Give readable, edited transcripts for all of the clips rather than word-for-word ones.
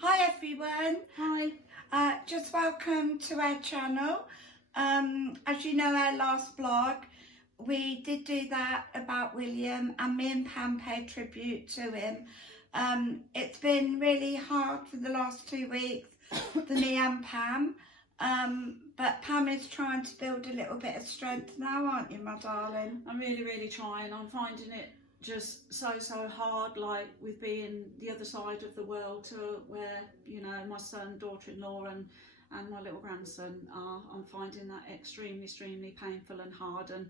Hi everyone, Hi. just welcome to our channel. As you know, our last vlog, we did do that about William, and me and Pam paid tribute to him. It's been really hard for the last 2 weeks for me and Pam, but Pam is trying to build a little bit of strength now, aren't you, my darling? I'm really trying. I'm finding it just so hard, like with being the other side of the world to where, you know, my son, daughter-in-law and my little grandson are. I'm finding that extremely painful and hard, and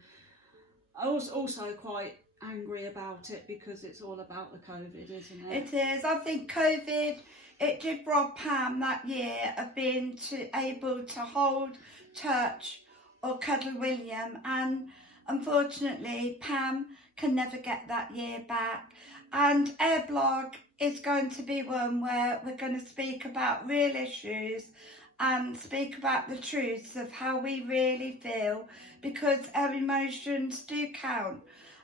I was also quite angry about it because it's all about the COVID, isn't it? It is. I think COVID, it did rob Pam that year of being able to hold, touch or cuddle William, and unfortunately Pam can never get that year back. And our blog is going to be one where we're going to speak about real issues and speak about the truths of how we really feel, because our emotions do count,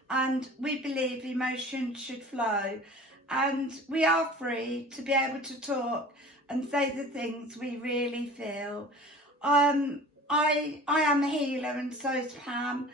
and we believe emotions should flow, and we are free to be able to talk and say the things we really feel. I am a healer, and so is Pam,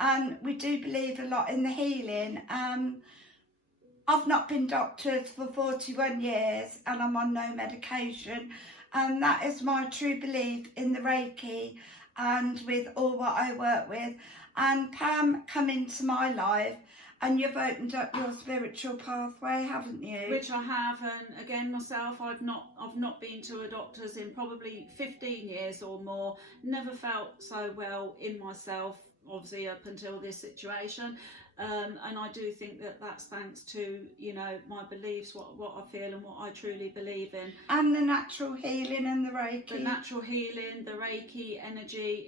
and we do believe a lot in the healing. I've not been doctored for 41 years and I'm on no medication, and that is my true belief in the Reiki and with all what I work with. And Pam come into my life and you've opened up your spiritual pathway, haven't you? Which I have, and again myself, I've not been to a doctor's in probably 15 years or more. Never felt so well in myself, obviously up until this situation. And I do think that that's thanks to, you know, my beliefs, what I feel and what I truly believe in. And the natural healing and the Reiki. The natural healing, the Reiki energy,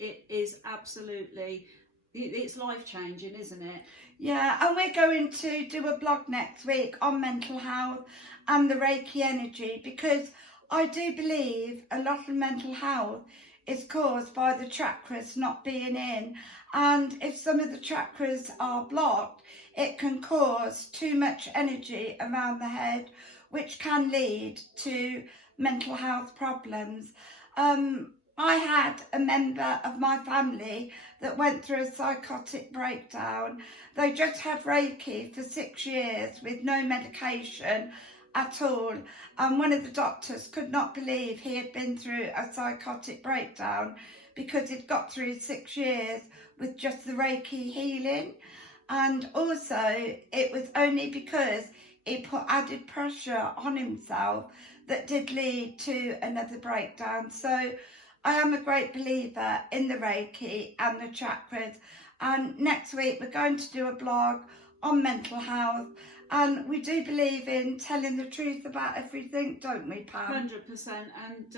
it is absolutely, it's life-changing, isn't it? Yeah, and we're going to do a blog next week on mental health and the Reiki energy, because I do believe a lot of mental health is caused by the chakras not being in, and if some of the chakras are blocked, it can cause too much energy around the head, which can lead to mental health problems. I had a member of my family that went through a psychotic breakdown. They just had Reiki for 6 years with no medication at all, and one of the doctors could not believe he had been through a psychotic breakdown because he'd got through 6 years with just the Reiki healing. And also it was only because he put added pressure on himself that did lead to another breakdown. So I am a great believer in the Reiki and the chakras, and next week we're going to do a blog on mental health, and we do believe in telling the truth about everything, don't we, Pam? 100%, and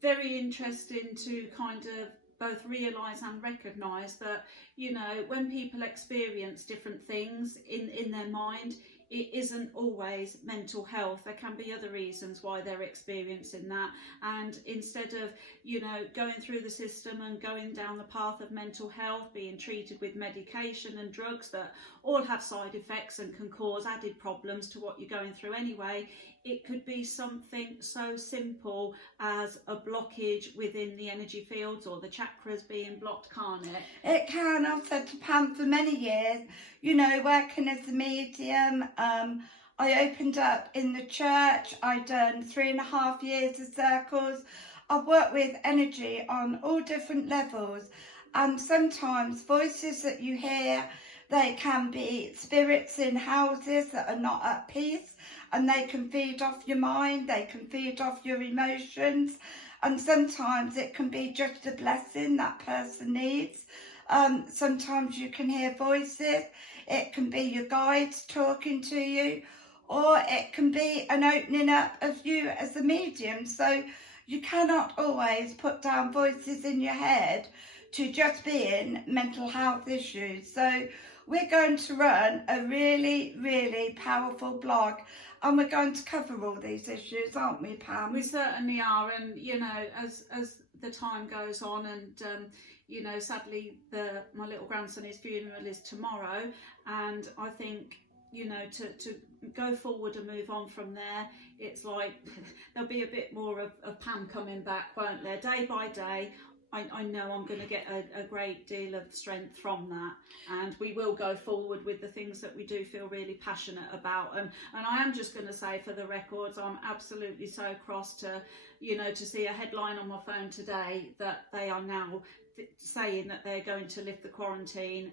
very interesting to kind of both realise and recognise that, you know, when people experience different things in their mind, it isn't always mental health. There can be other reasons why they're experiencing that, and instead of, you know, going through the system and going down the path of mental health, being treated with medication and drugs that all have side effects and can cause added problems to what you're going through anyway, it could be something so simple as a blockage within the energy fields or the chakras being blocked, can't it? It can. I've said to Pam for many years, you know, working as a medium, I opened up in the church. I'd done 3.5 years of circles. I've worked with energy on all different levels, and sometimes voices that you hear, they can be spirits in houses that are not at peace, and they can feed off your mind, they can feed off your emotions, and sometimes it can be just a blessing that person needs. Sometimes you can hear voices, it can be your guides talking to you, or it can be an opening up of you as a medium. So you cannot always put down voices in your head to just being mental health issues. So we're going to run a really powerful blog, and we're going to cover all these issues, aren't we, Pam? We certainly are, and you know, as the time goes on, and you know, sadly my little grandson, his funeral is tomorrow, and I think you know, to go forward and move on from there. It's like there'll be a bit more of Pam coming back, won't there? Day by day, I know I'm going to get a great deal of strength from that, and we will go forward with the things that we do feel really passionate about. And I am just going to say, for the records, I'm absolutely so cross to, you know, to see a headline on my phone today that they are now saying that they're going to lift the quarantine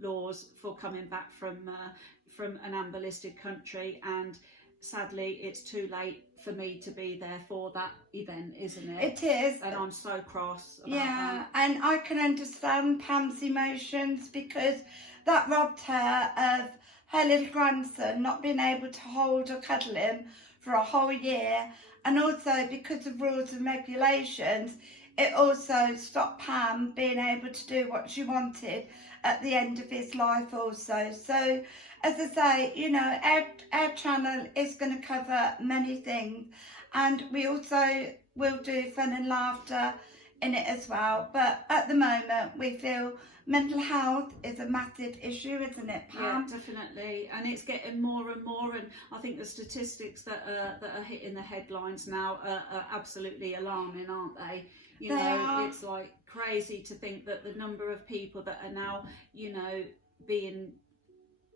laws for coming back from an amber listed country, and sadly it's too late for me to be there for that event, isn't it? It is. And I'm so cross about Yeah, that. and I can understand Pam's emotions, because that robbed her of her little grandson not being able to hold or cuddle him for a whole year, and also because of rules and regulations, it also stopped Pam being able to do what she wanted at the end of his life also. So, as I say, you know, our channel is going to cover many things, and we also will do fun and laughter in it as well. But at the moment, we feel mental health is a massive issue, isn't it, Pam? Yeah, definitely, and it's getting more and more. And I think the statistics that are hitting the headlines now are absolutely alarming, aren't they? You They know, are. it's like crazy to think that the number of people that are now, you know, being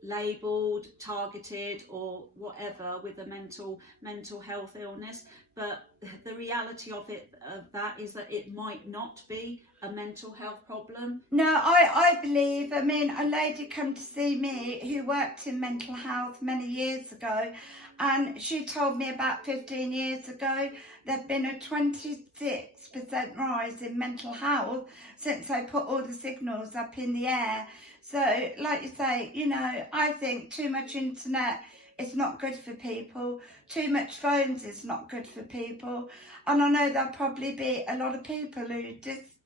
labelled, targeted or whatever with a mental health illness, but the reality of that is that it might not be a mental health problem. No, I believe, I mean, a lady come to see me who worked in mental health many years ago, and she told me about 15 years ago there'd been a 26% rise in mental health since they put all the signals up in the air. So, like you say, you know, I think too much internet is not good for people. Too much phones is not good for people. And I know there'll probably be a lot of people who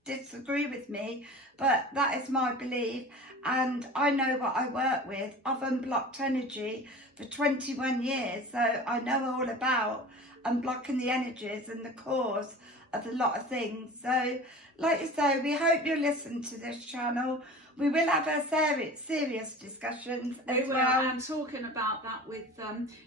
disagree with me, but that is my belief. And I know what I work with. I've unblocked energy for 21 years, so I know all about unblocking the energies and the cause of a lot of things. So, like you say, we hope you'll listen to this channel. We will have our serious discussions as well. And talking about that with,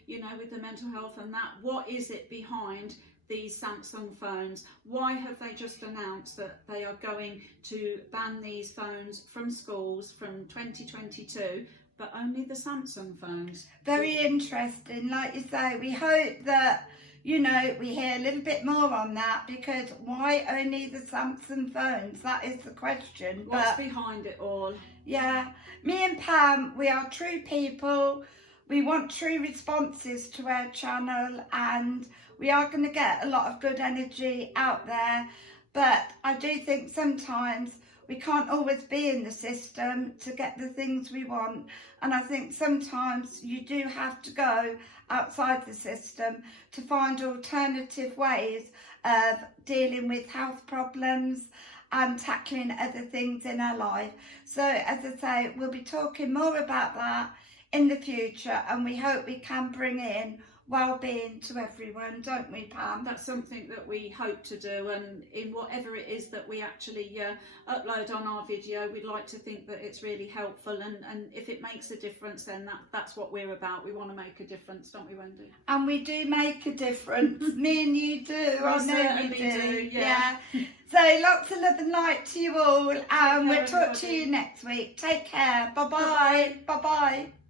you know, with the mental health and that, what is it behind these Samsung phones? Why have they just announced that they are going to ban these phones from schools from 2022, but only the Samsung phones? Very interesting. Like you say, we hope that, you know, we hear a little bit more on that, because why only the Samsung phones? That is the question. What's behind it all? Yeah, me and Pam, we are true people. We want true responses to our channel, and we are going to get a lot of good energy out there. But I do think sometimes we can't always be in the system to get the things we want. And I think sometimes you do have to go outside the system to find alternative ways of dealing with health problems and tackling other things in our life. So, as I say, we'll be talking more about that in the future, and we hope we can bring in well-being to everyone, don't we, Pam? That's something that we hope to do, and in whatever it is that we actually upload on our video, we'd like to think that it's really helpful, and if it makes a difference, then that's what we're about. We want to make a difference, don't we, Wendy? And we do make a difference. Me and you do. I know we do. Yeah. So lots of love and light to you all, and we'll talk to everybody. you next week. Take care. Bye-bye. Bye-bye.